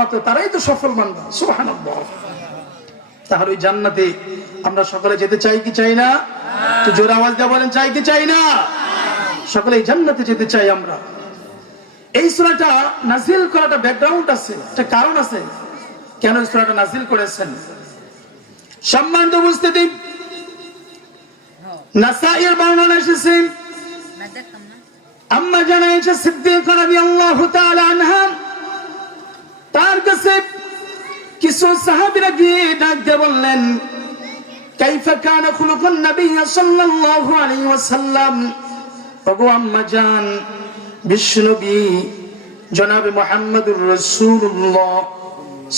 মাত্র তারাই তো সফল বান্দা। সুবহানাল্লাহ। তাহলে ওই জান্নাতে আমরা সকলে যেতে চাই কি চাই না? তো জোরে আওয়াজ দিয়ে বলেন, চাই কি চাই না? সকলে এই জান্নাতে যেতে চাই আমরা। এই সূরাটা নাজিল করাটা ব্যাকগ্রাউন্ড আছে, একটা কারণ আছে কেন এই সূরাটা নাজিল করেছেন। সম্মানিত উপস্থিতি, নাসাঈর বর্ণনা এসেছে আম্মা জানা আয়েশা সিদ্দিকা রাদিয়াল্লাহু তাআলা আনহা তার কাছে কিছু সাহাবীরা গিয়ে ডাক দিয়ে বললেন, কাইফা কানা খুলুকুন নবী সাল্লাল্লাহু আলাইহি ওয়াসাল্লাম। ওগো আম্মা জান, বিশ্বনবী জনাবে মুহাম্মদুর রাসূলুল্লাহ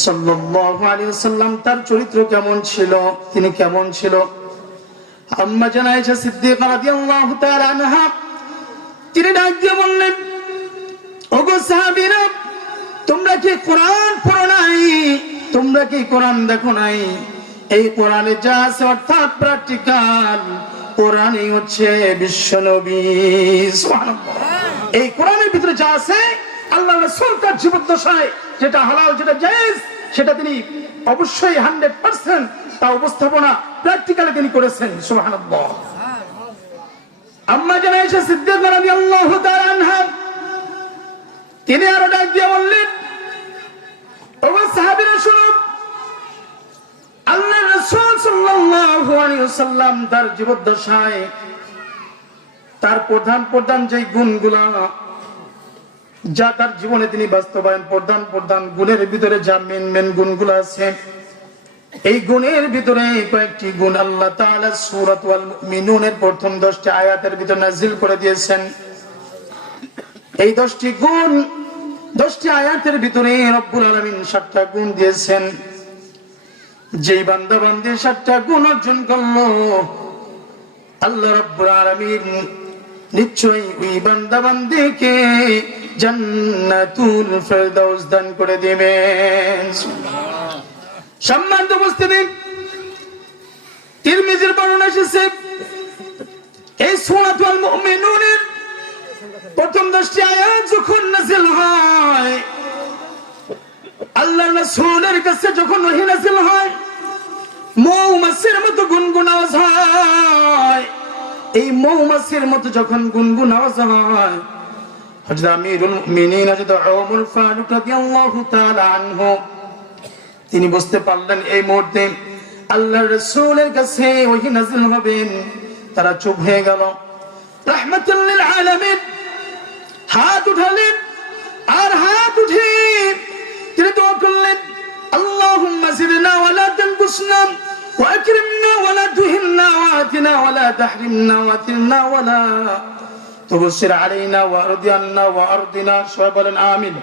সাল্লাল্লাহু আলাইহি ওয়াসাল্লাম তার চরিত্র কেমন ছিল, তিনি কেমন ছিল? আম্মা জান আয়েশা সিদ্দিকা রাদিয়াল্লাহু তাআলা আনহা তিনি ডাক দিয়ে বললেন, ওগো সাহাবীরা, তোমরা কি কোরআন পড়ো নাই? তোমরা কি কোরআন দেখো নাই? এই কোরআনে যা আছে অর্থাৎ প্র্যাকটিক্যাল কোরআনই হচ্ছে বিশ্বনবী। সুবহানাল্লাহ। এই কোরআনের ভিতরে যা আছে আল্লাহর রাসূল তার জীবদ্দশায় যেটা হালাল যেটা জায়েজ সেটা তিনি অবশ্যই 100% তা উপস্থাপনা প্র্যাকটিক্যালি তিনি করেছেন। সুবহানাল্লাহ। আম্মা জান আয়েশা সিদ্দিকা রাদিয়াল্লাহু তাআলা আনহা তিনি আরো ডাক দিয়ে বললেন, ওগো সাহাবীরা শুনুন, আল্লাহর রাসূল সাল্লাল্লাহু আলাইহি ওয়াসাল্লাম তার জীবদ্দশায় তার প্রধান যে গুণগুলা যা তার জীবনে তিনি বাস্তবায়ন প্রধান গুণের ভিতরে যা মেন গুণগুলো আছে, এই গুণের ভিতরে কয়েকটি গুণ আল্লাহ তাআলা সূরাতুল মুমিনুনের প্রথম 10টি আয়াতের ভিতরে নাযিল করে দিয়েছেন। এই 10টি গুণ 10টি আয়াতের ভিতরে রব্বুল আলামিন 7টা গুণ দিয়েছেন। যেই বান্দা বান্দী 7টা গুণ অর্জন করলো, আল্লাহ রব্বুল আলামিন নিশ্চয়ই ওই বান্দা বান্দীকে জান্নাতুল ফেরদাউস দান করে দিবেন। সম্মানিত উপস্থিতি, তিরমিজির বর্ণনা এসেছে এই সূরাতুল মুমিনুনের প্রথম 10টি আয়াত যখন নাযিল হয়, আল্লাহর রাসূলের কাছে যখন ওহী নাযিল হয়, মৌমাছির মতো গুনগুন আওয়াজ হয়। এই মৌমাছির মতো যখন গুনগুন আওয়াজ হয়, হযরত আমিরুল মুমিনিন হযরত ওমর ফারুক রাদিয়াল্লাহু তাআলা আনহু তিনি বুঝতে পারলেন এই মুহূর্তে আল্লাহর রাসূলের কাছে ওহী নাযিল হবেন। তারা চুপ হয়ে গেল। রাহমাতুল লিল আলামিন হাত উঠালেন, আর হাত উঠে তিনি দোয়া করলেন, আল্লাহুম্মা জিদনা ওয়া লা তানকুসনা ওয়া আকরিমনা ওয়া লা তুহিন্না ওয়া আতিনা ওয়া লা তাহরিমনা ওয়া আতিনা ওয়া লা তুবসির আলাইনা ওয়া আরদিনা ওয়া আরদিনা। সবাই বলেন আমিন।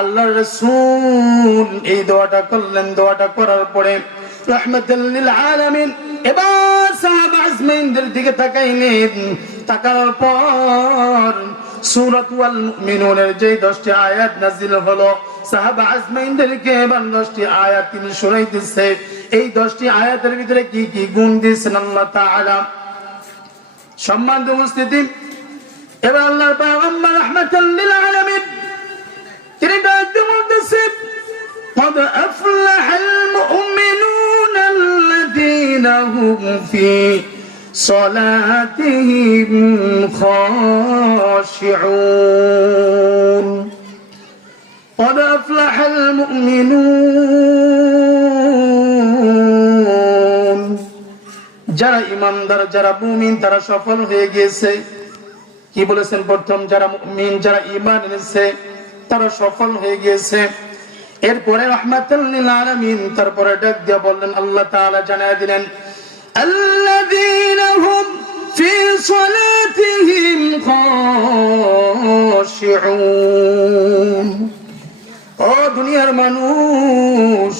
আল্লাহর রাসূল এই দোয়াটা করলেন। দোয়াটা করার পরে রাহমাতুল লিল আলামিন এবার সাহাবা আজমাইনদের দিকে তাকাইলেন। তাকানোর পর সূরাতুল মুমিনুনের যে 10টি আয়াত নাযিল হলো, সাহাবা আজমাইনদেরকে এবার 10টি আয়াত তিনি শোনাইতেছে। এই 10টি আয়াতের ভিতরে কি কি গুণ দিয়েছেন আল্লাহ তাআলা। সম্মানিত উপস্থিতি, এবার আল্লাহর পয়গম্বর রাহমাতুল লিল আলামিন তিনি ডাক দিয়ে বলতেছেন, قد أفلح المؤمنون الذين هم في صلاتهم خاشعون قد أفلح المؤمنون যারা ঈমানদার যারা মুমিন তারা সফল হয়ে গিয়েছে। কি বলেছেন? প্রথম যারা মুমিন যারা ঈমান এনেছে তারা সফল হয়ে গিয়েছে। এরপরে রাহমাতুল লিল আলামিন তারপরে ডাক দিয়ে বললেন, আল্লাহ তাআলা জানায় দিলেন, আল্লাযীনা হুম ফি সালাতিহিম খাশিউন। ও দুনিয়ার মানুষ,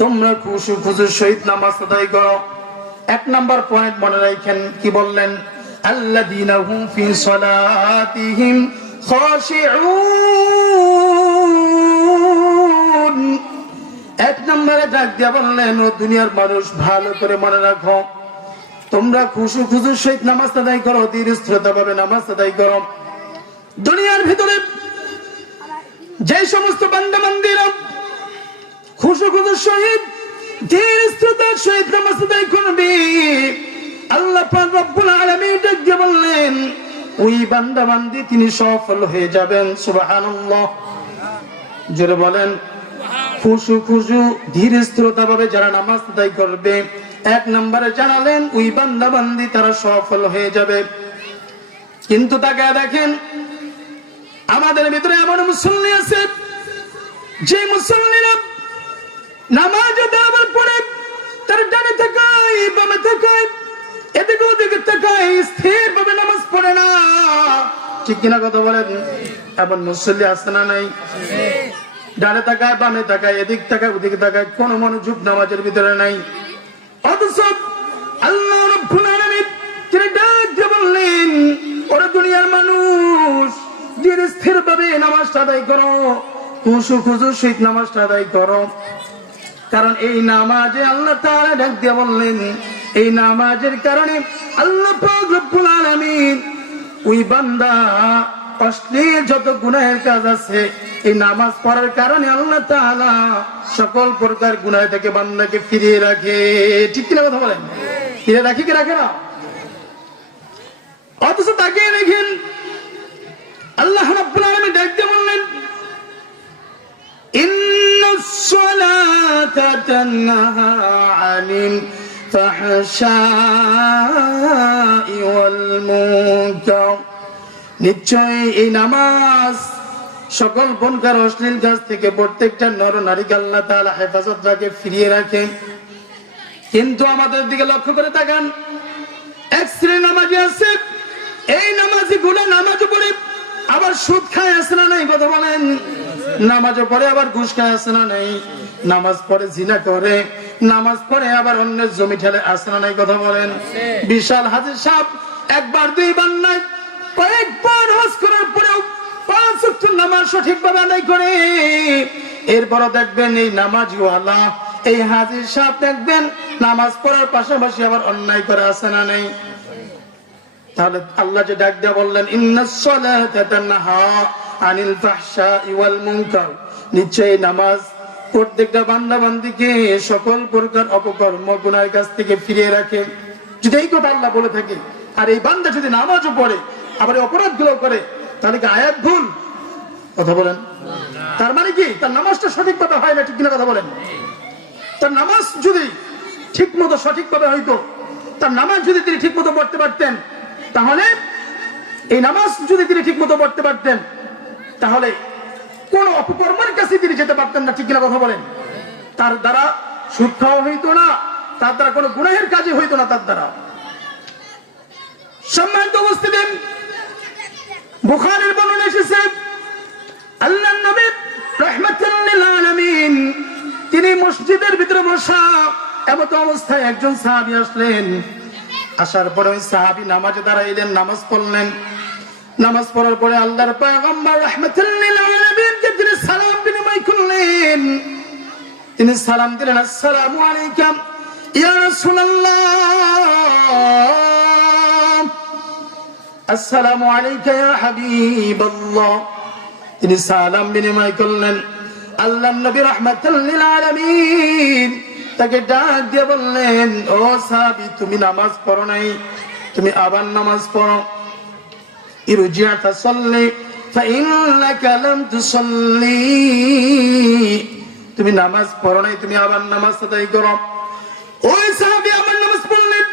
তোমরা খুশু খুজুর সহিত নামাজ আদায় করো। 1 নাম্বার পয়েন্ট মনে রাখেন, কি বললেন? আল্লাযীনা হুম ফি সালাতিহিম খাশিউন। 1 নম্বরে ডাক দিয়া বললেন, ও দুনিয়ার মানুষ ভালো করে মনে রাখো, তোমরা খুশু খুজুর সহিত নামাজ আদায় করো, ধীর স্থিরতা ভাবে নামাজ আদায় করো। দুনিয়ার ভিতরে যে সমস্ত বান্দা বান্দি খুশুখুশুর সহিত ধীর স্থিরতার সহিত নামাজ আদায় করবে, আল্লাহ পাক রব্বুল আলামিন ডেকে বললেন ওই বান্দা বান্দি তিনি সফল হয়ে যাবেন। সুবহানাল্লাহ, জোরে বলেন। খুশু ধীর স্থিরতা ভাবে যারা নামাজ আদায় করবে, এক নম্বরে জানালেন ওই বান্দা বান্দি তারা সফল হয়ে যাবে। কিন্তু তাকে দেখেন আমাদের ভিতরে এমন মুসল্লি আছে যে মুসল্লিরা নামাজ আদায় পড়ে তার ডানে তাকায় বামে তাকায় এদিকে ওদিকে তাকায়, স্থির ভাবে নামাজ পড়ে না। ঠিক কিনা কথা বলেন? এমন মুসল্লি আছে না নাই? ডানে তাকায় বামে তাকায় এদিক তাকায় ওদিকে তাকায়, কোন মনোযোগ নামাজের ভিতরে নাই। অথচ আল্লাহ রাব্বুল আলামিন তিনি ডাক দিয়ে বললেন ওরে দুনিয়ার মানুষ, ধীর স্থির ভাবে নামাজটা আদায় করো, খুশুর সহিত নামাজটা আদায় করো। কারণ এই নামাজে আল্লাহ তাআলা ডাক দিয়ে বললেন এই নামাজের কারণে আল্লাহ পাক রব্বুল আলামিন ওই বান্দা অশ্লীল যত গুনাহের কাজ আছে এই নামাজ পড়ার কারণে আল্লাহ তাআলা সকল প্রকার গুনাহ থেকে বান্দাকে ফিরিয়ে রাখে। ঠিক কিনা কথা বলেন? ফিরিয়ে রাখে কি রাখে না? অথচ তাকে দেখেন আল্লাহ রাব্বুল আলামিন ডাক দিয়ে বললেন ইন্নাস সালাতা তানহা আনিল ফাহশাই ওয়াল মুনকার, নিশ্চয় এই নামাজ সকল বনকার অশ্লীল কাজ থেকে প্রত্যেকটা নর নারীকে আল্লাহ তাআলা হেফাজত রাখে, ফিরিয়ে রাখে। কিন্তু আমাদের দিকে লক্ষ্য করে তাকান, এক শ্রেণীর নামাজি আছে এই নামাজি গুনাহ নামাজও পড়ে আবার সুদ খায় আছে না নাই? কথা বলেন। নামাজও পড়ে আবার ঘুষ খায় আছে না নাই? নামাজ পড়ে জিনা করে, নামাজ পড়ে আবার অন্যের জমি ঠেলে আছে না নাই? কথা বলেন। বিশাল হাজির সাহেব একবার দুইবার নয় কয়েকবার হজ করার পরেও 5 ওয়াক্ত নামাজ সঠিকভাবে আদায় করে। এরপরও দেখবেন এই নামাজওয়ালা এই হাজির সাহেব দেখবেন নামাজ পড়ার পাশাপাশি আবার অন্যায় করে আছে না নাই? তাহলে আল্লাহ যে ডাক দিয়ে বললেন ইন্নাস সালাতা তানহা আনিল ফাহশাই ওয়াল মুনকার, নিশ্চয়ই নামাজ প্রত্যেকটা বান্দা বান্দিকে সকল প্রকার অপকর্ম গুনাহের কাছ থেকে ফিরিয়ে রাখে। যদি এই কথা আল্লাহ বলে থাকে আর এই বান্দা যদি নামাজও পড়ে আবার অপরাধ গুলো করে, তাহলে কি আয়াত ভুল? কথা বলেন। তার মানে কি তার নামাজটা সঠিকভাবে হয় না? ঠিক কিনা কথা বলেন? তার নামাজ যদি ঠিক মতো সঠিকভাবে হইতো, তার নামাজ যদি তিনি ঠিক মতো পড়তে পারতেন, তাহলে এই নামাজ যদি তিনি ঠিক মতো পড়তে পারতেন তাহলে কোন অপকর্মের কাছে তিনি যেতে পারতেন না। ঠিক কিনা কথা বলেন? তার দ্বারা সুদ খাওয়া হইতো না, তার দ্বারা কোনো গুনাহের কাজই হইতো না তার দ্বারা। সম্মানিত উপস্থিতি, বুখারীর বর্ণনা এসেছে আল্লাহর নবী রাহমাতুল লিল আলামিন তিনি মসজিদের ভিতরে বসা এমত অবস্থায় একজন সাহাবী আসলেন। আসার পরে ওই সাহাবী নামাজে দাঁড়াইলেন, নামাজ পড়লেন। নামাজ পড়ার পরে আল্লাহর পয়গম্বর রাহমাতুল লিল আলামিনকে তিনি সালাম বিনিময় করলেন। তিনি সালাম দিলেন, আসসালামু আলাইকুম ইয়া রাসূলুল্লাহ, আসসালামু আলাইকা ইয়া হাবিবাল্লাহ। তিনি সালাম বিনিময় করলেন। আল্লাহর নবী রাহমাতুল লিল আলামিন তাকে ডাক দিয়ে বললেন, ও সাহাবী তুমি নামাজ পড়ো নাই, তুমি আবার নামাজ পড়ো। ইরজি ফাসাল্লি ফাইন্নাকা লাম তুসাল্লি, তুমি নামাজ পড়ো নাই, তুমি আবার নামাজ আদায় করো। ওই সাহাবী আবার নামাজ পড়লেন।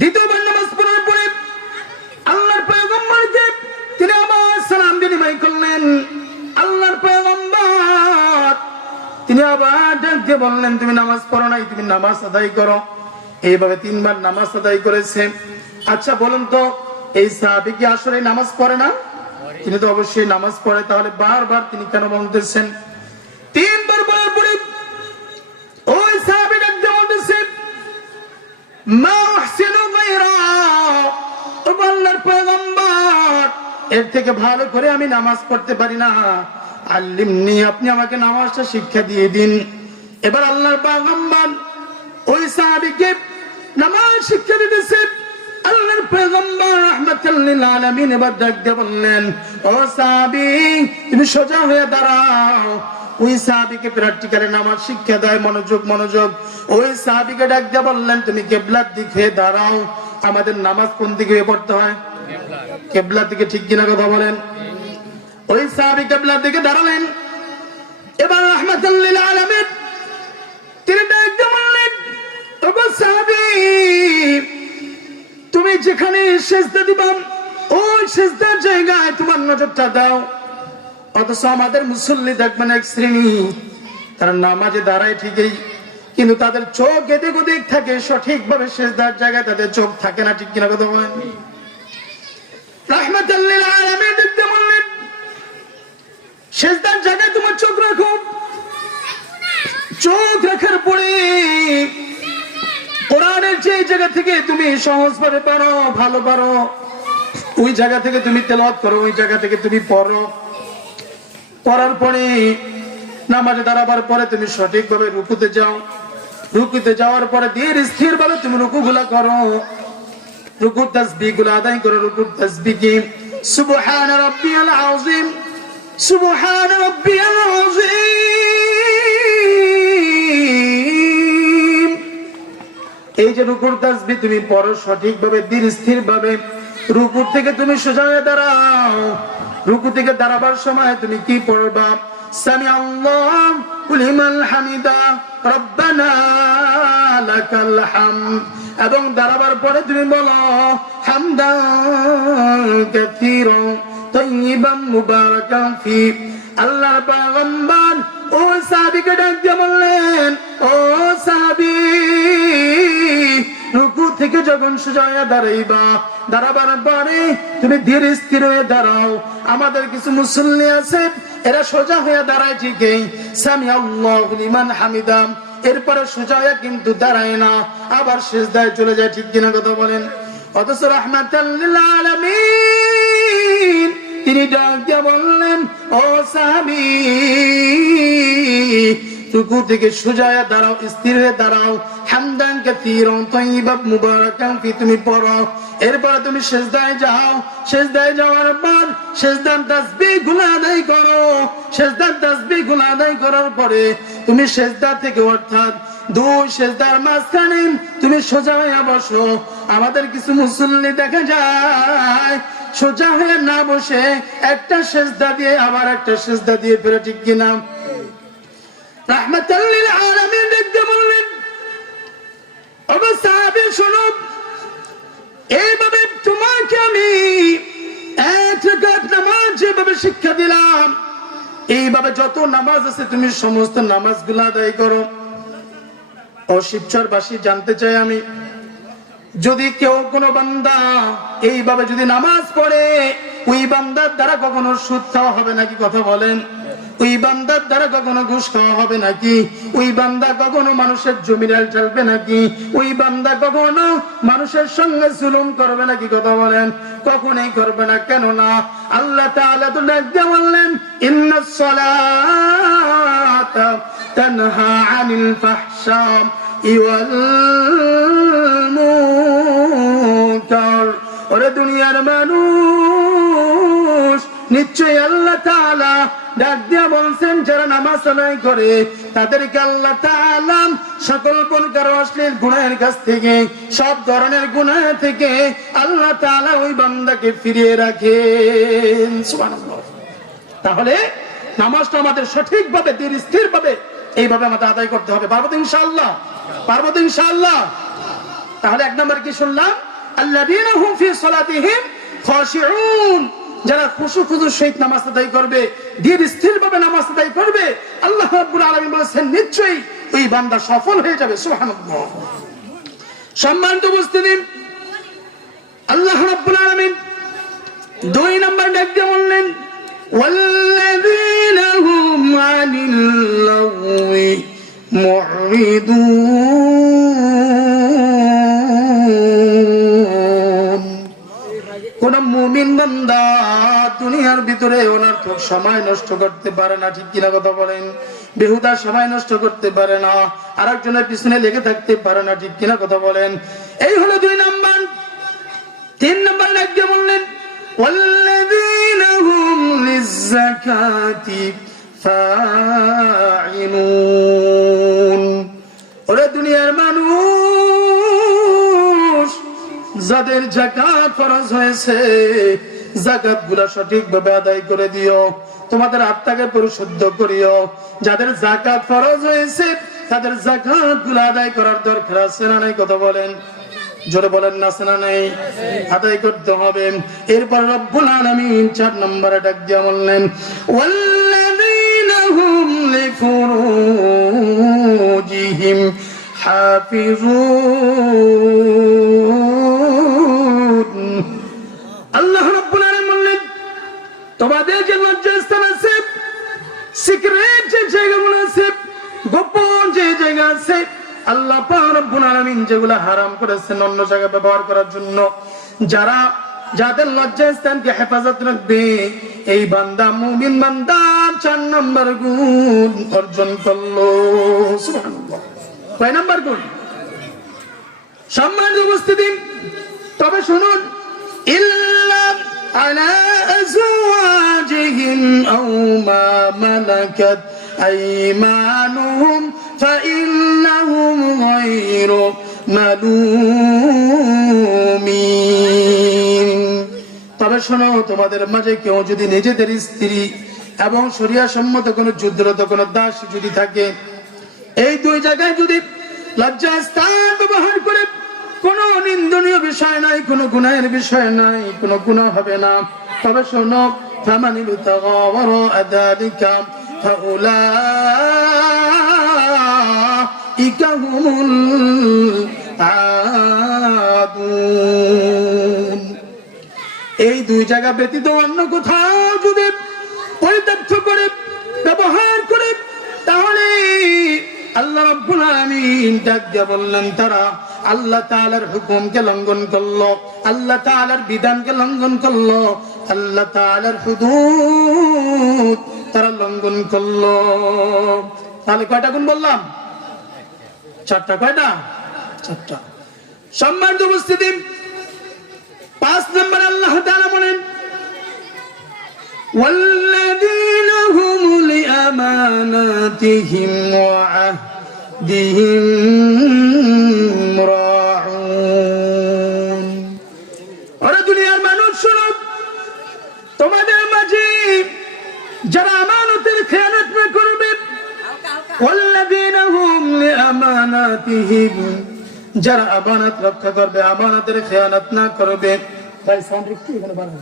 দ্বিতীয়বার নামাজ পড়ার পরে আল্লাহর পয়গম্বরকে তিনি আবার সালাম বিনিময় করলেন। আল্লাহর পয়গম্বর তিনি আবার ডাক দিয়ে বললেন, তুমি নামাজ পড়ো নাই, তুমি নামাজ আদায় করো। এইভাবে 3 বার নামাজ আদায় করেছে। আচ্ছা বলুন তো এই সাহাবী কি আসলে নামাজ পড়ে না? তিনি তো অবশ্যই নামাজ পড়ে, তাহলে বারবার তিনি কেন বলতেছেন? 3 বার বলার পরে ওই সাহাবী ডাক দিয়ে বলতেছেন, মা আহসিনু গায়রা, ও আল্লাহর পয়গম্বর এর থেকে ভালো করে আমি নামাজ পড়তে পারি না, আল্লিমনি, আপনি আমাকে নামাজটা শিক্ষা দিয়ে দিন। এবার আল্লাহর পয়গম্বর ওই সাহাবীকে নামাজ শিক্ষা দিতেছে। আল্লাহর পয়গম্বর রাহমাতুল লিল আলামিন এবার ডাক দিয়ে বললেন, ও সাহাবী তুমি সোজা হয়ে দাঁড়াও, ওই সাহাবীকে প্র্যাকটিক্যালি নামাজ শিক্ষা দেয়। মনোযোগ। ওই সাহাবীকে ডাক দিয়ে বললেন, তুমি কিবলার দিকে দাঁড়াও। আমাদের নামাজ কোন দিকে পড়তে হয়? কিবলার দিকে, ঠিক কিনা কথা বলেন? ওই সাহাবী কিবলার দিকে দাঁড়ালেন। এবার রাহমাতাল লিল আলামিন তিনি ডাক দিয়ে বললেন, ওগো সাহাবী, তুমি যেখানে সিজদা দিবা ওই সিজদার জায়গায় তোমার নজরটা দাও। অথচ আমাদের মুসল্লি দেখবেন এক শ্রেণী, তারা নামাজে দাঁড়ায় ঠিকই, কিন্তু তাদের চোখ এদিক ওদিক থাকে, সঠিকভাবে সিজদার জায়গায় তাদের চোখ থাকে না, ঠিক কিনা কথা বলেন? রাহমাতাল লিল আলামিন দেখতে বললেন, সিজদার জায়গায় তোমার চোখ রাখো। চোখ রাখার পরে কোরআনের যে জায়গা থেকে তুমি সহজভাবে পারো, ভালো পারো, ওই জায়গা থেকে তুমি তেলাওয়াত করো, ওই জায়গা থেকে তুমি পড়ো। পড়ার পরে নামাজে দাঁড়াবার পরে তুমি সঠিকভাবে রুকুতে যাও। রুকুতে যাওয়ার পরে ধীর স্থির ভাবে তুমি রুকুগুলা করো, রুকুর তাসবিহ গুলো আদায় করো। রুকুর তাসবিহ কি? সুবহান রাব্বিয়াল আযীম, সুবহান রাব্বিয়াল আযীম। এই যে রুকুর তাসবিহ তুমি পড়ো সঠিকভাবে, ধীর স্থির ভাবে। রুকু থেকে তুমি সোজা হয়ে দাঁড়াও। রুকু থেকে দাঁড়াবার সময় তুমি কি পড়বা? সামিআল্লাহু লিমান হামিদা, রব্বানা লাকাল হামদ। এবং দাঁড়াবার পরে তুমি বলো হামদান কাসীরান তাইয়িবান মুবারাকান ফি। আল্লাহর পয়গম্বর ও সাহাবীকে ডাক দিয়ে বললেন, ও সাহাবী, রুকু থেকে যখন সোজা হয়ে দাঁড়াইবা, দাঁড়াবার পরে তুমি ধীর স্থির হয়ে দাঁড়াও। আমাদের কিছু মুসল্লি আছে, এরা সোজা হয়ে দাঁড়ায় ঠিকই, সামিআল্লাহু লিমান হামিদা, এরপরে সোজা হয়ে কিন্তু দাঁড়ায় না, আবার সিজদায় চলে যায়, ঠিক কিনা কথা বলেন? অথচ রাহমাতাল লিল আলামিন তিনি ডাক দিয়ে বললেন, ও সাহাবী, রুকু থেকে সোজা হয়ে দাঁড়াও, স্থির হয়ে দাঁড়াও। হামদান কাসীরান তাইয়িবান মুবারাকান ফি তুমি পড়ো। এরপরে তুমি সিজদায় যাও। সিজদায় যাওয়ার পর সিজদার তাসবিহ গুলো আদায় করো। সিজদার তাসবিহ গুলো আদায় করার পরে তুমি সিজদা থেকে, অর্থাৎ দুই সিজদার মাঝখানে তুমি সোজা হয়ে বসো। আমাদের কিছু মুসল্লি দেখা যায় সোজা হয়ে না বসে একটা সিজদা দিয়ে আবার একটা সিজদা দিয়ে ফেরে, ঠিক কিনা? রাহমাতাল লিল আলামিন দেখতে বললেন, ওগো সাহাবী শোনো, এইভাবে তোমাকে আমি এক রাকাত নামাজ যেভাবে শিক্ষা দিলাম, এইভাবে যত নামাজ আছে তুমি সমস্ত নামাজগুলো আদায় করো। ও শিবচরবাসী, জানতে চাই আমি, যদি কেউ কোনো বান্দা এইভাবে যদি নামাজ পড়ে, ওই বান্দার দ্বারা কখনো সুদ খাওয়া হবে নাকি? কথা বলেন। ওই বান্দার দ্বারা কখনো ঘুষ খাওয়া হবে নাকি? ওই বান্দা কখনো মানুষের জমিরাল চালবে নাকি? ওই বান্দা কখনো মানুষের সঙ্গে জুলুম করবে নাকি? কথা বলেন। কখনোই করবে না। কেন না? আল্লাহ তাআলা তো ডাক দিয়ে বললেন, ইন্নাস সালাতা তানহা আনিল ফাহশাই ওয়াল মুনকার। ওরে দুনিয়ার মানুষ, নিশ্চয়ই আল্লাহ তাআলা ডাক দিয়া বলছেন, যারা নামাজ আদায় করে তাদেরকে আল্লাহ তাআলা সকল প্রকার অশ্লীল গুনাহের কাছ থেকে, সব ধরনের গুনাহ থেকে আল্লাহ তাআলা ওই বান্দাকে ফিরিয়ে রাখেন। সুবহানাল্লাহ। তাহলে নামাজটা আমাদের সঠিকভাবে, ধীর স্থির ভাবে এইভাবে আমাদের আদায় করতে হবে। পারবো তো ইনশাআল্লাহ? পারবো তো ইনশাআল্লাহ? তাহলে এক নম্বর কি শুনলাম? আল্লাযীনা হুম ফি সালাতিহিম খাশিউন, যারা খুশুখুজুর সহিত নামাজ আদায় করবে, ধীর স্থির ভাবে নামাজ আদায় করবে, আল্লাহ রাব্বুল আলামিন বলেছেন নিশ্চয়ই ওই বান্দা সফল হয়ে যাবে। সুবহানাল্লাহ। সম্মানিত উপস্থিতি, আল্লাহ রাব্বুল আলামিন দুই নম্বর ডাক দিয়ে বললেন, ওয়াল্লাযীনা হুম আনিল লাগওয়ি মুরিদুন। কোন মুমিন বান্দা দুনিয়ার ভিতরে অনর্থক সময় নষ্ট করতে পারে না, ঠিক কিনা কথা বলেন? বেহুদা সময় নষ্ট করতে পারে না, আরেকজনের পিছনে লেগে থাকতে পারে না, ঠিক কিনা কথা বলেন? এই হলো দুই নাম্বার। তিন নাম্বার ডাকে বললেন, ওয়াল্লাযীনা হুম লিয-যাকাতি যাদের যাকাত ফরজ হয়েছে যাকাত গুলা সঠিকভাবে আদায় করে দিও, তোমাদের আত্মাকে পরিশুদ্ধ করিও। যাদের যাকাত ফরজ হয়েছে তাদের যাকাত গুলা আদায় করার দরকার আছে না নাই? কথা বলেন, জোরে বলেন না, আছে না নাই? আদায় করতে হবে। এরপর রব্বুল আলামিন 4 নম্বরে ডাক দিয়ে বললেন, ওয়াল্লাযীনা হুম লিফুরুজিহিম হাফিজুন। আল্লাহ রাব্বুল আলামিন বললেন, তোমাদের যে লজ্জাস্থান আছে, সিক্রেট যে জায়গাগুলো আছে, গোপন যে জায়গা আছে, আল্লাহ পাক রব্বুল আলামিন যেগুলো হারাম করেছেন অন্য জায়গায় ব্যবহার করার জন্য, যাদের লজ্জাস্থানকে হেফাজত রাখবে, এই বান্দা মুমিন বান্দা 4 নম্বর গুণ অর্জন করলো। সুবহানাল্লাহ। কয় নম্বর গুণ? সম্মানিত উপস্থিতি, তবে শুনুন, ইল্লা আলা আজওয়াজিহিম আও মা মালাকাত আইমানুহুম ফাইন্নাহুম গায়রু মালুমিন। তবে শোনো, তোমাদের মাঝে কেউ যদি নিজেদের স্ত্রী এবং শরিয়া সম্মত কোনো যুদ্ধরত কোনো দাস যদি থাকে, এই 2 জায়গায় যদি লজ্জাস্থান ব্যবহার করে, কোনো নিন্দনীয় বিষয় নাই, কোনো গুনাহের বিষয় নাই, কোনো গুনাহ হবে না। তবে শোনো, ফামানিল তাগাওয়ারা যালিকা ফাউলাইকা হুমুল আদুন। এই 2 জায়গা ব্যতীত অন্য কোথাও যদি পরিত্যক্ত করে ব্যবহার করে, তাহলে আল্লাহ রাব্বুল আলামিন ডাক দিয়ে বললেন, তারা আল্লাহ তাআলার হুকুমকে লঙ্ঘন করলো, আল্লাহ তাআলার বিধানকে লঙ্ঘন করলো, আল্লাহ তাআলার হুদুদ তারা লঙ্ঘন করলো। তাহলে কয়টা গুণ বললাম? 4টা। কয়টা? 4টা। সম্মানিত উপস্থিতি, 5 নম্বর আল্লাহ তাআলা বলেন, والذين هم لأماناتهم وعهدهم راعون। ওরে দুনিয়ার মানুষ শোনো, তোমাদের মাঝে যারা আমানতের খেয়ানত না করবে, والذين هم لأماناتهم, যারা আমানত রক্ষা করবে, আমানতের খেয়ানত না করবে, তাই সাউন্ড একটু এখানে বাড়ান,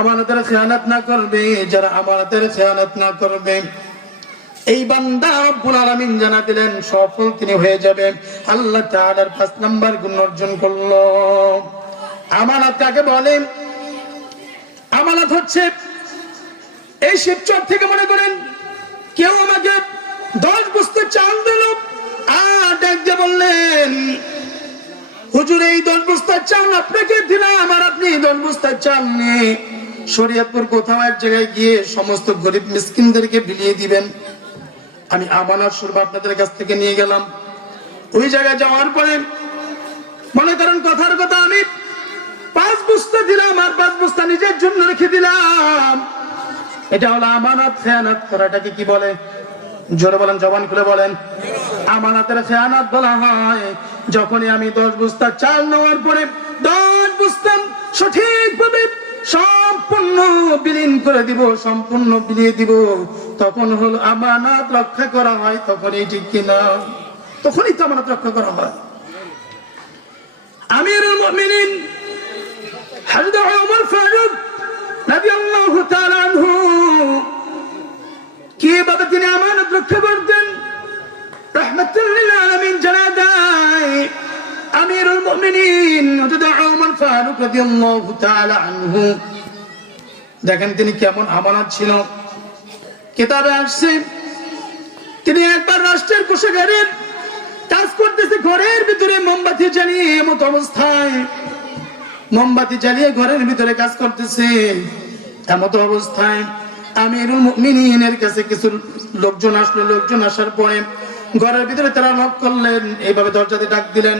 আমানতের খেয়ানত না করবে, যারা আমানতের খেয়ানত না করবে, এই বান্দা রব্বুল আলামিন জানা দিলেন সফল তিনি হয়ে যাবে। আল্লাহ তাআলার 5 নম্বর গুণ অর্জন করলো। আমানত কাকে বলে? আমানত হচ্ছে, এই শিবচর থেকে মনে করেন কেউ আমাকে 10 বস্তা চাল দিল, আর ডাক দিয়ে বললেন, হুজুর এই 10 বস্তা চাল আপনাকে দিলাম, আর আপনি 10 বস্তা চাল নিয়ে শরীয়তপুর কোথাও এক জায়গায় গিয়ে সমস্ত গরিব মিসকিনদেরকে বিলিয়ে দিবেন। আমি আমানত স্বরূপ আপনাদের কাছ থেকে নিয়ে গেলাম। ওই জায়গায় যাওয়ার পরে মনে করেন কথার কথা আমি 5 বস্তা দিলাম, আর 5 বস্তা নিজের জন্য রেখে দিলাম। এটা হলো আমানত। খেয়ানত করাটাকে কি বলে? জোরে বলেন, জবান খুলে বলেন। আমানতের খেয়ানত বলা হয় যখনই আমি 10 বস্তা চাল নেওয়ার পরে 10 বস্তা সঠিকভাবে সম্পূর্ণ বিলীন করে দিব, সম্পূর্ণ বিলিয়ে দিব, তখন হলো আমানত রক্ষা করা হয়। তখনই, ঠিক কিনা? তখনই তো আমানত রক্ষা করা হয়। আমিরুল মুমিনিন হযরত ওমর ফারুক রাদিয়াল্লাহু তাআলা আনহু কিভাবে তিনি আমানত রক্ষা করতেন রাহমাতুল লিল আলামিন জানা দেয়। আমিরুল মুমিনিন হযরত ওমর ফারুক রাদিয়াল্লাহু তাআলা আনহু, দেখেন তিনি কেমন আমানত ছিল। কিতাবে আসছে তিনি একবার রাষ্ট্রের কোষাগারে কাজ করতেছে, ঘরের ভিতরে মোমবাতি জ্বালিয়ে, এমত অবস্থায় মোমবাতি জ্বালিয়ে ঘরের ভিতরে কাজ করতেছে। এমত অবস্থায় আমিরুল মুমিনিনের কাছে কিছু লোকজন আসলো। লোকজন আসার পরে ঘরের ভিতরে তারা নক করলেন, এইভাবে দরজাতে ডাক দিলেন।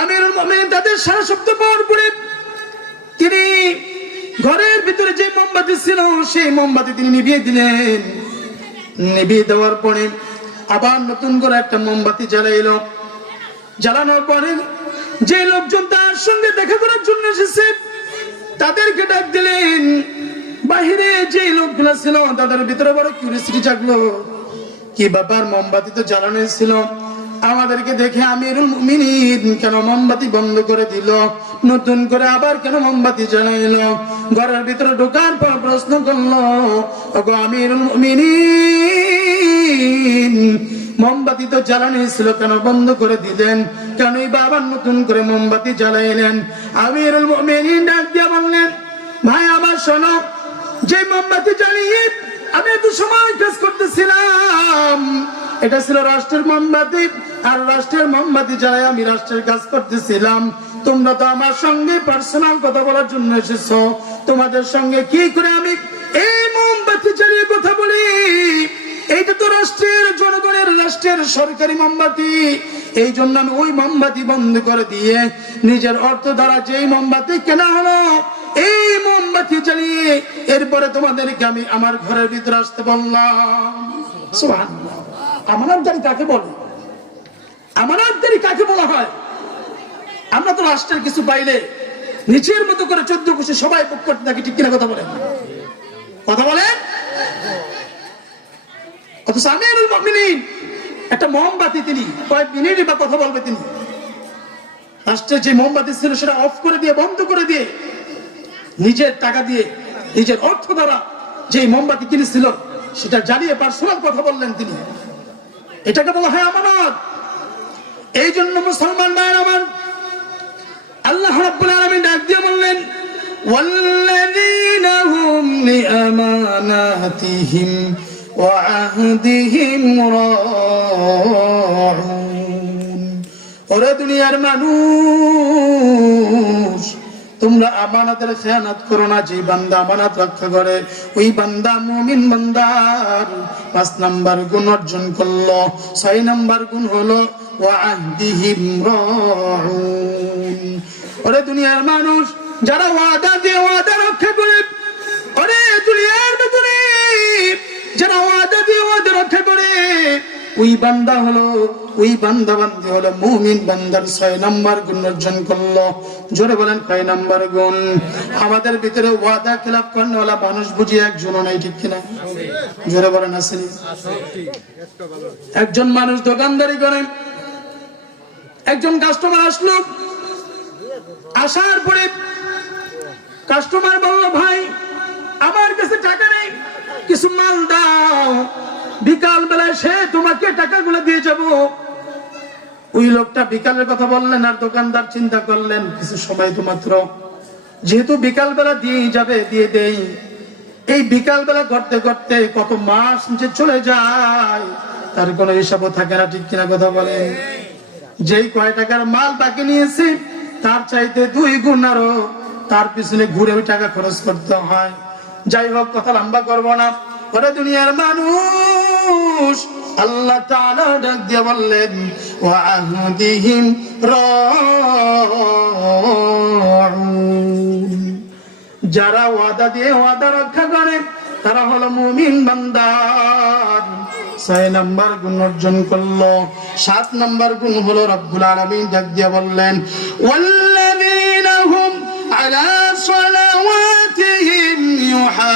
আমিরুল মুমিনিন তাদের সারা শব্দ পাওয়ার পরে তিনি ঘরের ভিতরে যে মোমবাতি ছিল সেই মোমবাতি তিনি নিভিয়ে দিলেন। নিভিয়ে দেওয়ার পরে আবার নতুন করে একটা মোমবাতি জ্বালাইলো। জ্বালানোর পরে যে লোকজন তার সঙ্গে দেখা করার জন্য এসেছে তাদেরকে ডাক দিলেন। বাহিরে যে লোকগুলো ছিল তাদের ভিতরে বড় কিউরিয়াসিটি জাগলো, কি ব্যাপার, মোমবাতি তো জ্বালানো ছিল, আমাদেরকে দেখে আমিরুল মুমিনিন কেন মোমবাতি বন্ধ করে দিল, নতুন করে আবার কেন মোমবাতি জ্বালাইলো? ঘরের ভিতরে ঢোকার পর প্রশ্ন করলো, ওগো আমিরুল মুমিনিন, মোমবাতি তো জ্বালানো ছিল, কেন বন্ধ করে দিলেন? কেন আবার নতুন করে মোমবাতি জ্বালাইলেন? আমিরুল মুমিনিন ডাক দিয়ে বললেন, ভাই আমার শোনো, যে মোমবাতি জ্বালিয়ে আমি এত সময় কাজ করতেছিলাম, এটা ছিল রাষ্ট্রের মোমবাতি, আর রাষ্ট্রের মোমবাতি জ্বালাই আমি রাষ্ট্রের কাজ করতেছিলাম। তোমরা তো আমার সঙ্গে পার্সোনাল কথা বলার জন্য এসেছো, তোমাদের সঙ্গে কি করে আমি এই মোমবাতি জ্বালিয়ে কথা বলি? এইটা তো রাষ্ট্রের জনগণের, রাষ্ট্রের সরকারি মোমবাতি, এই জন্য আমি ওই মোমবাতি বন্ধ করে দিয়ে নিজের অর্থ দ্বারা যেই মোমবাতি কেনা হলো এই মোমবাতি জ্বালিয়ে এরপরে তোমাদেরকে আমি আমার ঘরের ভিতরে আসতে বললাম। সুবহানাল্লাহ। আমানতদারি কাকে বলে? আমানতদারি কাকে বলা হয়? আমরা তো রাষ্ট্রের কিছু পাইলে নিজের মতো করে 14 কোষে সবাই বুক করতে থাকি, ঠিক কিনা কথা বলেন? কথা বলেন। অথচ আমিরুল মুমিনিন একটা মোমবাতি, তিনি কয়েক মিনিটই বা কথা বলবে, তিনি রাষ্ট্রের যে মোমবাতি ছিল সেটা অফ করে দিয়ে, বন্ধ করে দিয়ে, নিজের টাকা দিয়ে নিজের অর্থ দ্বারা যে মোমবাতি কিনেছিল সেটা জ্বালিয়ে পার্সোনাল কথা বললেন তিনি। এটাকে বলা হয় আমানত। এই জন্য মুসলমান ভাইরা আমার, আল্লাহ রাব্বুল আলামিন ডাক দিয়ে বললেন, ওয়াল্লাযীনা হুম লিআমানাতিহিম ওয়া আহদিহিম রাউন। ওরে দুনিয়ার মানুষ, তোমরা আমানতের খেয়ানত করো না। যে বান্দা আমানত রক্ষা করে ওই বান্দা মুমিন বান্দার 5 নাম্বার গুণ অর্জন করলো। 6 নাম্বার গুণ হলো ওয়া আহদিহিম রাউন। ওরে দুনিয়ার মানুষ, যারা ওয়াদা দিয়ে ওয়াদা রক্ষা করে, ওরে দুনিয়ার ভিতরে যারা ওয়াদা দিয়ে ওয়াদা রক্ষা করে ওই বান্দা হলো, ওই বান্দা বান্দি হলো মুমিন বান্দার 6 নাম্বার গুণ অর্জন করলো। জোরে বলেন কয় নাম্বার গুণ? আমাদের ভিতরে ওয়াদা খেলাপ করেন ওলা মানুষ বুঝি একজনও নাই, ঠিক কিনা? জোরে বলেন আসেনি? একজন মানুষ দোকানদারি করে, একজন কাস্টমার আসলো, আসার পরে কাস্টমার বলল, ভাই আমার কাছে টাকা নেই, কিছু মাল দাও, বিকাল বেলায় সে তোমাকে টাকাগুলো দিয়ে যাব। ওই লোকটা বিকালের কথা বললেন, আর দোকানদার চিন্তা করলেন কিছু সময় তো মাত্র, যেহেতু বিকাল বেলা দিয়ে যাবে, দিয়ে দেই। এই বিকাল বেলা করতে করতে কত মাস যে চলে যায় তার কোনো হিসাবও থাকে না, ঠিক কিনা কথা বলে? যেই কয় টাকার মাল বাকি নিয়েছে তার চাইতে 2 গুণ আরো তার পিছনে ঘুরে ওই টাকা খরচ করতে হয়। যাই হোক, কথা লম্বা করবো না। ওরে দুনিয়ার মানুষ, আল্লাহ তাআলা ডাক দিয়ে বললেন, ওয়া আহদিহিম রাউন। যারা ওয়াদা দিয়ে ওয়াদা রক্ষা করে তারা হলো মুমিন বান্দার 6 নাম্বার গুণ অর্জন করলো। 7 নাম্বার গুণ হলো রব্বুল আলামিন ডাক দিয়ে বললেন, ওয়াল্লাযীনা হুম আলা সালাওয়াতিহিম ইউহাফিজুন।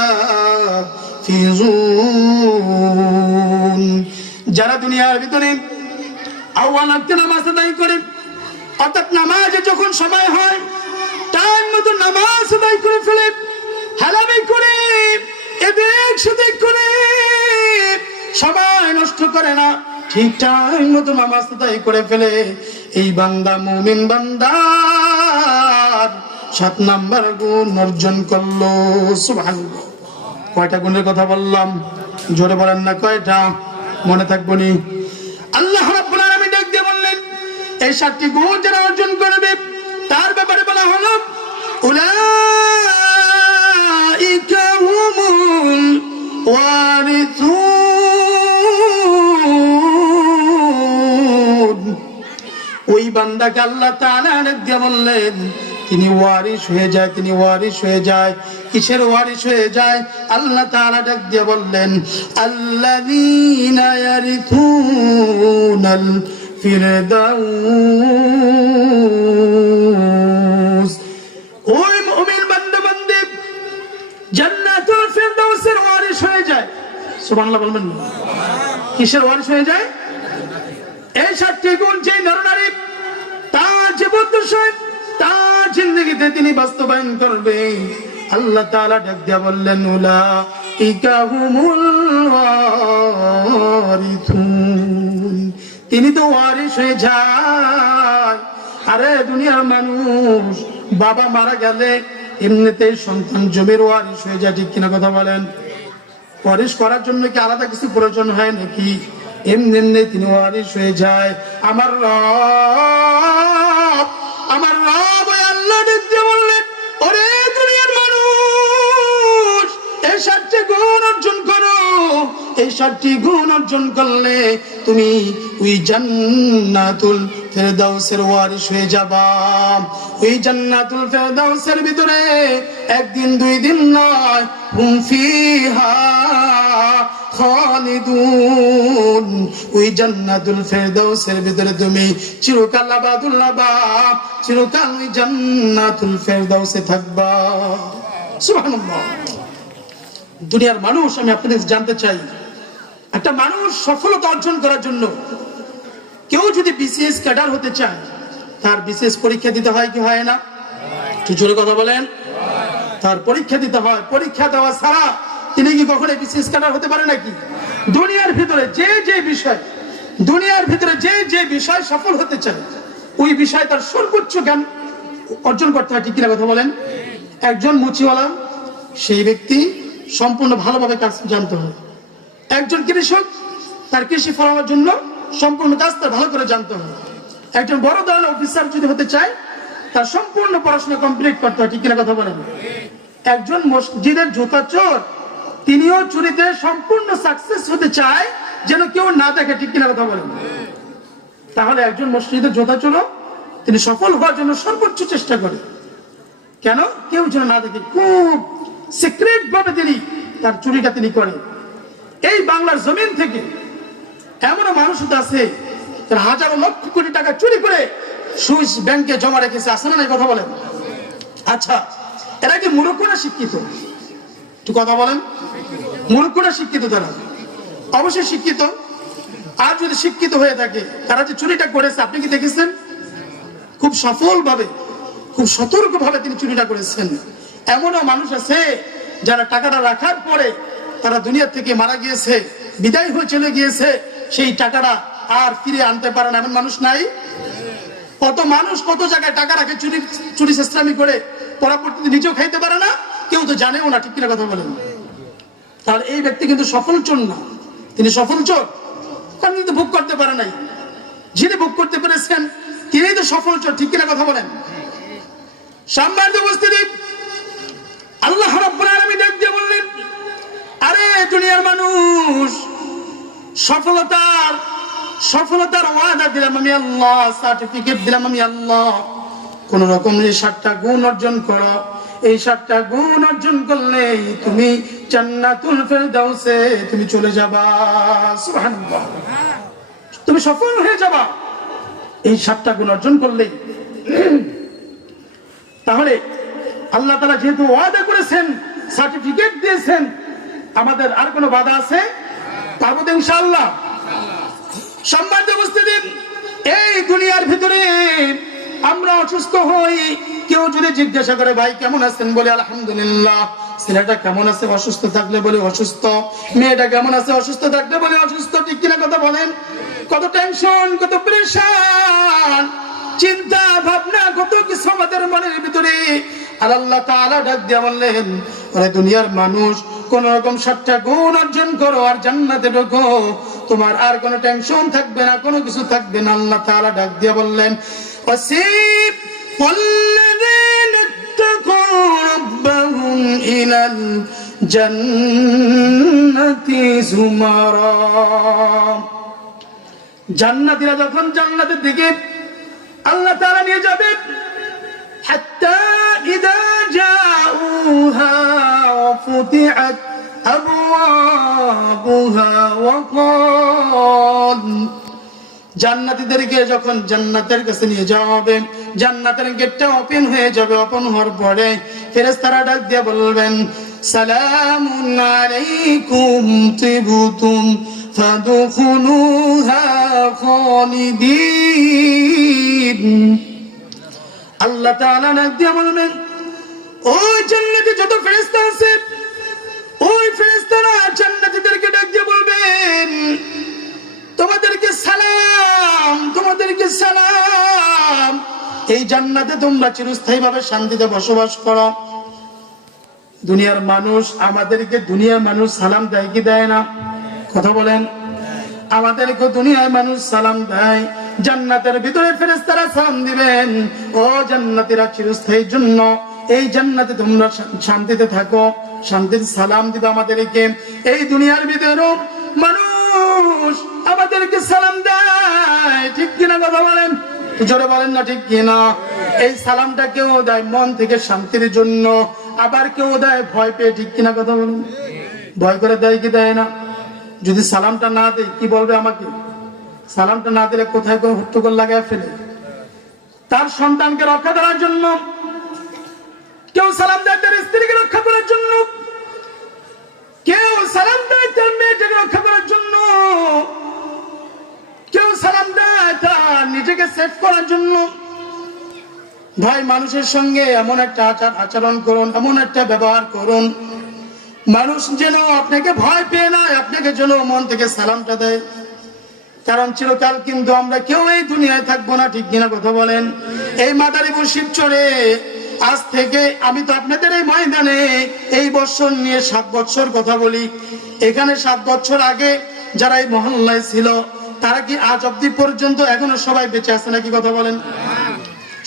যারা দুনিয়ার ভিতরে আওয়াল ওয়াক্তে নামাজ আদায় করে, অর্থাৎ নামাজে যখন সময় হয় টাইম মতো নামাজ আদায় করে ফেলে, হালামি করে, এদিক সেদিক করে সময় নষ্ট করে না, ঠিক টাইম মতো নামাজ আদায় করে ফেলে, এই বান্দা মুমিন বান্দার 7 নাম্বার গুণ অর্জন করলো। সুবহানাল্লাহ। কয়টা গুণের কথা বললাম? জোরে বলেন না কয়টা? মনে থাকবো নি? আল্লাহ রাব্বুল আলামিন ডাক দিয়ে বললেন, এই 7টি গুণ যারা অর্জন করবে তার ব্যাপারে বলা হলো, উলাইকা হুমুল ওয়ারিসুন। ওই বান্দাকে আল্লাহ তাআলা ডাক দিয়ে বললেন, তিনি ওয়ারিস হয়ে যায়। তিনি ওয়ারিস হয়ে যায়। কিসের ওয়ারিস হয়ে যায়? আল্লাহ তাআলা ডাক দিয়ে বললেন, আল্লাযীনা ইয়ারিথুনাল ফিরদাউস। ওই মুমিন বান্দা বান্দি জান্নাতুল ফিরদাউসের ওয়ারিস হয়ে যায়। সুবহানাল্লাহ বলবেন না? কিসের ওয়ারিস হয়ে যায়? এই 7টি গুণ যে নরনারী তার জীবদ্দশায় তার জিন্দগিতে তিনি বাস্তবায়ন করবে, আল্লাহ তাআলা ডাক দিয়া বললেন উলাইকা হুমুল ওয়ারিসুন। তিনি তো ওয়ারিস হয়ে যায়। আরে দুনিয়ার মানুষ বাবা মারা গেলে এমনিতেই সন্তান জমির ওয়ারিস হয়ে যায়, ঠিক কিনা কথা বলেন? ওয়ারিস করার জন্য কি আলাদা কিছু প্রয়োজন হয় নাকি? এমনি তিনি ওয়ারিস হয়ে যায়। আমার রব ওই আল্লাহ দেখতে বললেন, ওরে দুনিয়ার মানুষ, এই 7টি গুণ অর্জন করো। এই 7টি গুণ অর্জন করলে তুমি ওই জান্নাতুল ফেরদাউসের ওয়ারিস হয়ে যাবা। ওই জান্নাতুল ফেরদাউসের ভিতরে একদিন 2 দিন নয়, হুম ফিহা খালিদুন। ওই জান্নাতুল ফেরদাউসের ভিতরে তুমি চিরকাল আবাদুল্লাহ, চিরকাল ওই জান্নাতুল ফেরদাউসে থাকবা। সুবহানাল্লাহ। দুনিয়ার মানুষ, আমি আপনাদের জানতে চাই, একটা মানুষ সফলতা অর্জন করার জন্য কেউ যদি বিসিএস ক্যাডার হতে চায়, তার বিসিএস পরীক্ষা দিতে হয় কি হয় না? একটু জোরে কথা বলেন। তার পরীক্ষা দিতে হয়। পরীক্ষা দেওয়া ছাড়া তিনি কি কখনো বিসিএস ক্যাডার হতে পারে নাকি? দুনিয়ার ভিতরে যে বিষয় সফল হতে চায়, ওই বিষয় তার সর্বোচ্চ জ্ঞান অর্জন করতে হয়, ঠিক কিনা কথা বলেন? একজন মুচিওয়ালা, সেই ব্যক্তি সম্পূর্ণ ভালোভাবে কাজ জানতে হয়। একজন কৃষক, তার কৃষি ফলানোর জন্য সম্পূর্ণ কাজ তার ভালো করে জানতে হয়। একজন বড় ধরনের অফিসার যদি হতে চায়, তার সম্পূর্ণ পড়াশোনা কমপ্লিট করতে হয়, ঠিক কিনা কথা বলেন? একজন মসজিদের জুতা চোর, তিনিও চুরিতে সম্পূর্ণ সাকসেস হতে চায় যেন কেউ না দেখে, ঠিক কিনা কথা বলেন? তাহলে একজন মসজিদের জুতা চোর তিনি সফল হওয়ার জন্য সর্বোচ্চ চেষ্টা করে, কেন? কেউ যেন না দেখে, খুব সিক্রেট ভাবে তিনি তার চুরিটা তিনি করে। এই বাংলার জমিন থেকে এমনও মানুষ আছে যারা হাজারো লক্ষ কোটি টাকা চুরি করে সুইস ব্যাংকে জমা রেখেছে, আছে না নাই কথা বলেন? আচ্ছা, এরা কি মূর্খ না শিক্ষিত? একটু কথা বলেন। মূর্খ না শিক্ষিত? তারা অবশ্যই শিক্ষিত। আর যদি শিক্ষিত হয়ে থাকে, তারা যে চুরিটা করেছে আপনি কি দেখেছেন? খুব সফল ভাবে, খুব সতর্ক ভাবে তিনি চুরিটা করেছেন। এমনও মানুষ আছে যারা টাকাটা রাখার পরে তারা দুনিয়া থেকে মারা গিয়েছে, বিদায় হয়ে চলে গিয়েছে, সেই টাকাটা আর ফিরে আনতে পারে না, এমন মানুষ নাই? কত মানুষ কত জায়গায় টাকা রাখে, চুরি চেষ্টামি করে, পরবর্তীতে নিজেও খাইতে পারে না, কেউ তো জানেও না, ঠিক কিনা কথা বলেন? তাহলে এই ব্যক্তি কিন্তু সফল চোর না। তিনি সফল চোর, কারণ কিন্তু ভোগ করতে পারে নাই। যিনি ভোগ করতে পেরেছেন তিনি তো সফল চোর, ঠিক কিনা কথা বলেন? সম্মানিত উপস্থিতি, আল্লাহ রাব্বুল আলামিন ডাক দিয়ে বললেন, আরে দুনিয়ার মানুষ, সফলতার ওয়াদা দিলাম আমি আল্লাহ, সার্টিফিকেট দিলাম আমি আল্লাহ। কোন রকম এই 7টা গুণ অর্জন করো। এই 7টা গুণ অর্জন করলে তুমি জান্নাতুল ফেরদাউসে তুমি চলে যাবা। সুবহানাল্লাহ। তুমি সফল হয়ে যাবা এই 7টা গুণ অর্জন করলে। তাহলে আল্লাহ তাআলা যেহেতু ওয়াদা করেছেন, সার্টিফিকেট দিয়েছেন, আমাদের আর কোনো বাধা আছে? পারবো তো ইনশাআল্লাহ। সম্মানিত উপস্থিতি, এই দুনিয়ার ভিতরে আমরা অসুস্থ হই, কেউ যদি জিজ্ঞাসা করে ভাই কেমন আছেন, বলে আলহামদুলিল্লাহ। ছেলেটা কেমন আছে, অসুস্থ থাকলে বলে অসুস্থ। মেয়েটা কেমন আছে, অসুস্থ থাকলে বলে অসুস্থ, ঠিক কিনা কথা বলেন? কত টেনশন, কত প্রেশান, চিন্তা ভাবনা, কত কিছু আমাদের মনের ভিতরে। আর আল্লাহ তাআলা ডাক দিয়ে বললেন, আরে দুনিয়ার মানুষ, কোন রকম 7টা গুণ অর্জন করো আর জান্নাতে ঢোকো, তোমার আর কোনো টেনশন থাকবে না, কোনো কিছু থাকবে না। আল্লাহ তাআলা ডাক দিয়ে বললেন, ওয়াসিব ওয়াল্লাযীনা ইত্তাকু রাব্বাহুম ইলাল জান্নাতি যুমারা। জান্নাতীরা যখন জান্নাতের দিকে আল্লাহ তাআলা নিয়ে যাবেন, হাত্তা ইযা জাউহা ওয়া ফুতিহাত আবওয়াবুহা ওয়া ক্বাল, জান্নাতীদেরকে যখন জান্নাতের কাছে নিয়ে যাওয়া হবে, জান্নাতের গেটটা ওপেন হয়ে যাবে। ওপেন হওয়ার পরে ফেরেশতারা ডাক দিয়ে বলবেন, সালামুন আলাইকুম তিবতুম ফাদখুলুহা খালিদিন। আল্লাহ তাআলা ডাক দিয়ে বলবেন, ওই জান্নাতে যত ফেরেশতা আছে, ওই ফেরেশতারা জান্নাতীদেরকে ডাক দিয়ে বলবেন, তোমাদেরকে সালাম, তোমাদেরকে সালাম। এই জান্নাতে তোমরা চিরস্থায়ী ভাবে শান্তিতে বসবাস করো। দুনিয়ার মানুষ আমাদেরকে, দুনিয়ার মানুষ সালাম দেয় কি দেয় না? কথা বলেন। আমাদেরকে দুনিয়ার মানুষ সালাম দেয়, জান্নাতের ভিতরে ফেরেশতারা সালাম দিবেন, ও জান্নাতীরা চিরস্থায়ীর জন্য এই জান্নাতে তোমরা শান্তিতে থাকো, শান্তির সালাম দিবে আমাদেরকে। এই দুনিয়ার ভিতরেও মানুষ আমাদেরকে সালাম দেয়, ঠিক কিনা কথা বলেন? জোরে বলেন না ঠিক কিনা? এই সালামটা কেউ দেয় মন থেকে শান্তির জন্য, আবার কেউ দেয় ভয় পেয়ে, ঠিক কিনা কথা বলেন? ভয় করে দেয় কি দেয় না? যদি সালামটা না দেয় কি বলবে আমাকে? সালামটা না দিলে কোথায় কোনো হট্টগোল লাগায় ফেলে। তার সন্তানকে রক্ষা করার জন্য কেউ সালাম দেয়, তার স্ত্রীকে রক্ষা করার জন্য কেউ সালাম দেয়, তার মেয়েটাকে রক্ষা করার জন্য কেউ সালাম দেয় তার নিজেকে সেভ করার জন্য। ভাই, মানুষের সঙ্গে এমন একটা আচরণ করুন, এমন একটা ব্যবহার করুন, মানুষ যেন আপনাকে ভয় পেয়ে নয়, আপনাকে যেন মন থেকে সালামটা দেয়। কারণ চিরকাল কিন্তু আমরা কেউ এই দুনিয়ায় থাকবো না, ঠিক কিনা কথা বলেন? এই মাদারীপুর শিবচরে আজ থেকে আমি তো আপনাদের এই ময়দানে এই বছর নিয়ে 7 বছর কথা বলি। এখানে 7 বছর আগে যারা এই মহল্লায় ছিল তারা কি আজ অব্দি পর্যন্ত এখনো সবাই বেঁচে আছে নাকি? কথা বলেন।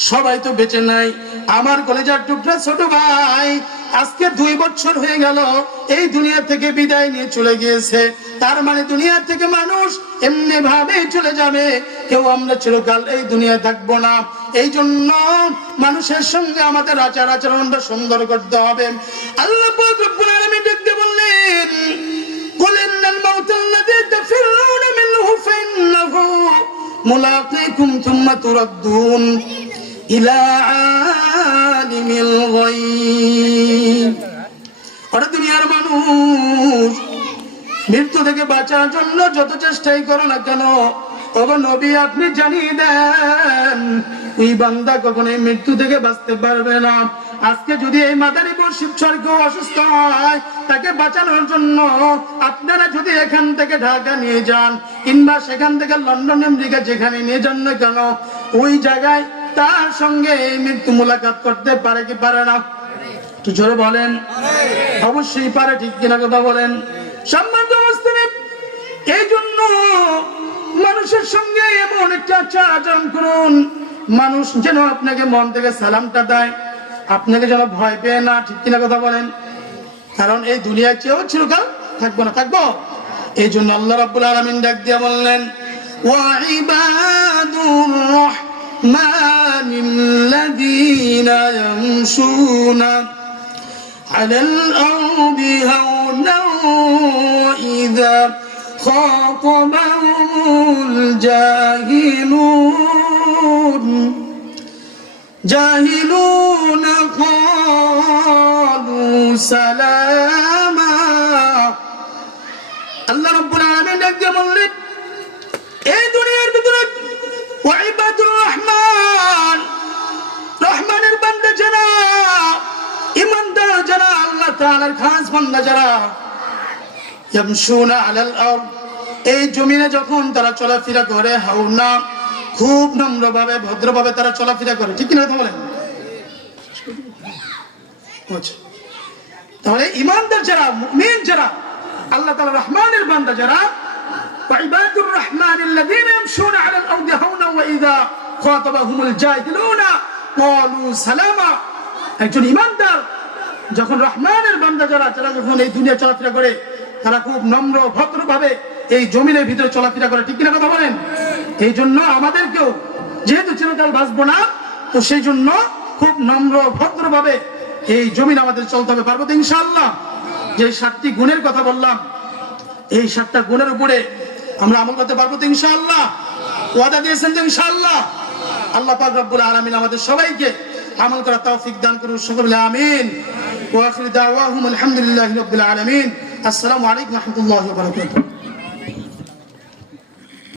সবাই তো বেঁচে নাই। আমার কলেজার টুকরা ছোট ভাই আজকে 2 বছর হয়ে গেল এই দুনিয়া থেকে বিদায় নিয়ে চলে গিয়েছে। তার মানে দুনিয়া থেকে মানুষ এমনি ভাবে চলে যাবে, কেউ আমরা চিরকাল এই দুনিয়ায় থাকবো না। এই জন্য মানুষের সঙ্গে আমাদের আচরণটা সুন্দর করতে হবে। আল্লাহ পাক রব্বুল আলামিন দেখতে বললেন, কুল ইন্নাল মাউতাল্লাযী তাফিরুনা মিনহু ফাইন্নাহু মুলাকীকুম থুম্মা তুরাদ্দুন ইলা আলিমিল গায়ব। ওরা দুনিয়ার মানুষ মৃত্যু থেকে বাঁচার জন্য যত চেষ্টাই করো না কেন, ওগো নবী আপনি জানিয়ে দেন ওই বান্দা কখনোই মৃত্যু থেকে বাঁচতে পারবে না। আজকে যদি এই মাদারীপুর শিবচর কেউ অসুস্থ হয়, তাকে বাঁচানোর জন্য আপনারা যদি এখান থেকে ঢাকা নিয়ে যান কিংবা সেখান থেকে লন্ডন আমেরিকা যেখানে নিয়ে যান না কেন, ওই জায়গায় তার সঙ্গে এই মৃত্যু মুলাকাত করতে পারে কি পারে না? একটু জোরে বলেন। অবশ্যই পারে, ঠিক কিনা কথা বলেন? সম্মানিত মুসলিম, এই জন্য মানুষের সঙ্গে এমন একটা আচরণ করুন, মানুষ যেন আপনাকে মন থেকে সালামটা দেয়, আপনাকে যেন ভয় পেয়ে না, ঠিক কিনা কথা বলেন? কারণ এই দুনিয়ায় কেউ চিরকাল থাকবো না, থাকবো। এই জন্য আল্লাহ রাব্বুল আলামিন ডাক দিয়ে বললেন, ওয়া ইবাদুর রাহমানিল্লাযীনা ইয়ামশুনা আলাল আরদি হাওনাও ওয়া ইযা খাতাবাহুমুল জাহিলুনা ক্বালু সালামা। আল্লাহ রাব্বুল আলামিন ডাক বললেন, এই দুনিয়ার ভিতরে ওয়া ইবাদুর রহমান, রহমানের বান্দা যারা, ঈমানদার যারা, আল্লাহ তাআলার খাস বান্দা যারা, ইয়ামশুনা আলাল আরদ, এই জমিনে যখন তারা চলাফেরা করে, হাওনা, খুব নম্রভাবে ভদ্রভাবে তারা চলাফেরা করে, ঠিক কিনা কথা বলেন? তাহলে ঈমানদার যারা, মুমিন যারা, আল্লাহ তাআলা রহমানের বান্দা যারা, ওয়া ইবাদুর রহমানিল্লাযীনা ইয়ামশুনা আলাল আরদি হাওনা ওয়া ইযা খাতাবাহুমুল জাহিলুনা ক্বালু সালামা। একজন ঈমানদার যখন রহমানের বান্দা যারা, যারা যখন এই দুনিয়া চলাফেরা করে, তারা খুব নম্র ভদ্রভাবে এই জমিনের ভিতরে চলাফেরা করে, ঠিক কিনা কথা বলেন? এই জন্য আমাদেরকেও যেহেতু চিরকাল বাঁচবো না, তো সেই জন্য খুব নম্র ভদ্রভাবে এই জমিন আমাদের চলতে হবে। পারবো তো ইনশাআল্লাহ? যে 7টি গুণের কথা বললাম, এই 7টা গুণের উপরে আমরা আমল করতে পারবো তো ইনশাআল্লাহ? ওয়াদা দিয়েছেন যে ইনশাআল্লাহ। আল্লাহ পাক রব্বুল আলামিন আমাদের সবাইকে আমল করার তৌফিক দান করুন। সকলে বলে আমিন। ওয়া আখিরু দাওয়াহুম আলহামদুলিল্লাহি রাব্বিল আলামিন। আসসালামু আলাইকুম ওয়া রাহমাতুল্লাহি ওয়া বারাকাতুহু।